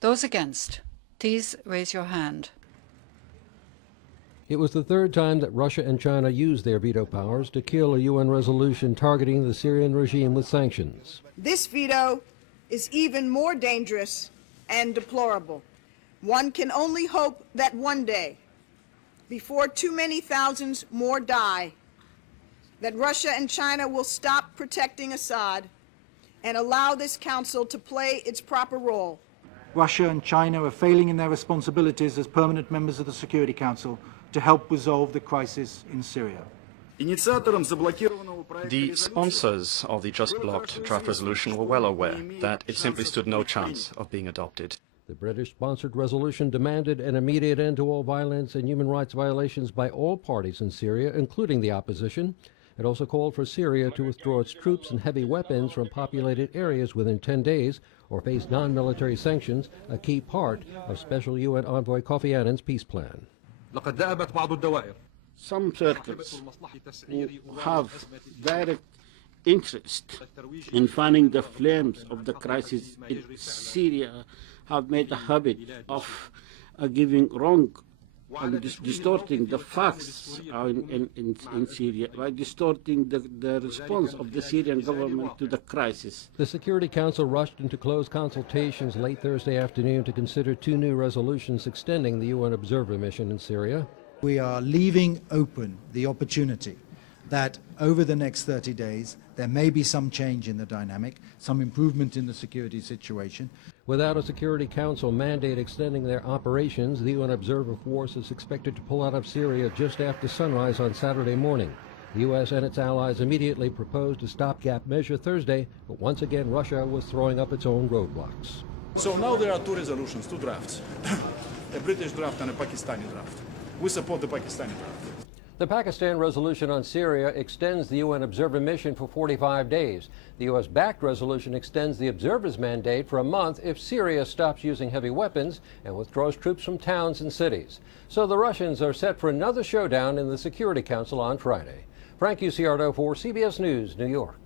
Those against, please raise your hand. It was the third time that Russia and China used their veto powers to kill a UN resolution targeting the Syrian regime with sanctions. This veto is even more dangerous and deplorable. One can only hope that one day, before too many thousands more die, that Russia and China will stop protecting Assad and allow this council to play its proper role. Russia and China are failing in their responsibilities as permanent members of the Security Council to help resolve the crisis in Syria. The sponsors of the just blocked draft resolution were well aware that it simply stood no chance of being adopted. The British-sponsored resolution demanded an immediate end to all violence and human rights violations by all parties in Syria, including the opposition. It also called for Syria to withdraw its troops and heavy weapons from populated areas within 10 days or face non-military sanctions, a key part of Special UN Envoy Kofi Annan's peace plan. Some circles who have direct interest in fanning the flames of the crisis in Syria have made a habit of giving wrong and distorting the facts in Syria by distorting the response of the Syrian government to the crisis. The Security Council rushed into closed consultations late Thursday afternoon to consider two new resolutions extending the UN observer mission in Syria. We are leaving open the opportunity that over the next 30 days there may be some change in the dynamic, some improvement in the security situation. Without a Security Council mandate extending their operations, the UN observer force is expected to pull out of Syria just after sunrise on Saturday morning. The U.S. and its allies immediately proposed a stopgap measure Thursday, but once again Russia was throwing up its own roadblocks. So now there are two resolutions, two drafts, a British draft and a Pakistani draft. We support the Pakistani draft. The Pakistan resolution on Syria extends the UN observer mission for 45 days. The U.S.-backed resolution extends the observer's mandate for a month if Syria stops using heavy weapons and withdraws troops from towns and cities. So the Russians are set for another showdown in the Security Council on Friday. Frank Ucciardo for CBS News, New York.